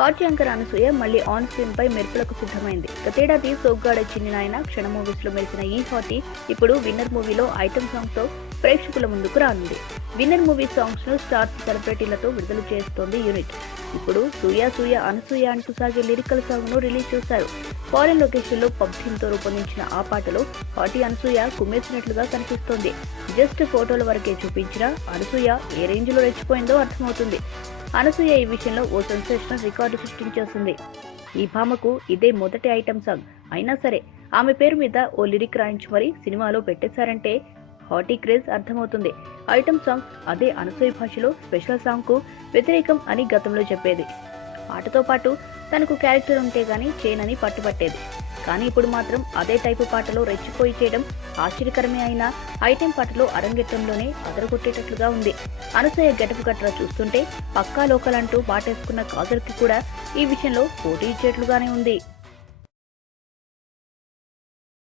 Hot anchor Anasuya మళ్ళీ on screen పై మెరుపులకు సిద్ధమైంది. గతేడాది సోగ్గాడ చిన్ని నాయన క్షణ మూవీస్ లో మెరిసిన ఈ హాటీ ఇప్పుడు విన్నర్ మూవీలో ఐటమ్ సాంగ్ తో ప్రేక్షకుల ముందుకు రానుంది. విన్నర్ మూవీ సాంగ్స్ ను స్టార్స్ సెలబ్రిటీలతో విడుదల చేస్తోంది యూనిట్. ఇప్పుడు సూయ సూయ అనసూయ అంటూ సాగే లిరికల్ సాంగ్ ను రిలీజ్ చేశారు. ఫారెన్ లొకేషన్ లో పబ్ థీమ్ తో రూపొందించిన ఆ పాటలో హాటీ అనసూయ కుమ్మేసినట్లుగా కనిపిస్తోంది. జస్ట్ ఫోటోల వరకే చూపించిన అనసూయ ఏ రేంజ్ లో రెచ్చిపోయిందో అర్థమవుతుంది. అనసూయ ఈ విషయంలో ఓ సెన్సేషనల్ రికార్డు సృష్టించేసింది. ఈ భామకు ఇదే మొదటి ఐటమ్ సాంగ్ అయినా సరే ఆమె పేరు మీద ఓ లిరిక్ రాయించి మరీ సినిమాలో పెట్టేశారంటే హాటీ క్రేజ్ అర్థమవుతుంది. ఐటమ్ సాంగ్ అదే అనసూయ భాషలో స్పెషల్ సాంగ్ కు వ్యతిరేకం అని గతంలో చెప్పేది. పాటతో పాటు తనకు క్యారెక్టర్ ఉంటే గానీ చేయనని పట్టుబట్టేది. కానీ ఇప్పుడు మాత్రం అదే టైపు పాటలో రెచ్చిపోయి చేయడం ఆశ్చర్యకరమే అయినా ఐటెం పాటలో అరంగేట్రంలోనే అదరగొట్టేటట్లుగా ఉంది. అనసూయ గెటపు గట్రా చూస్తుంటే పక్కా లోకల్ అంటూ పాటేసుకున్న కాజల్ కి కూడా ఈ విషయంలో పోటీ ఇచ్చేట్లుగానే ఉంది.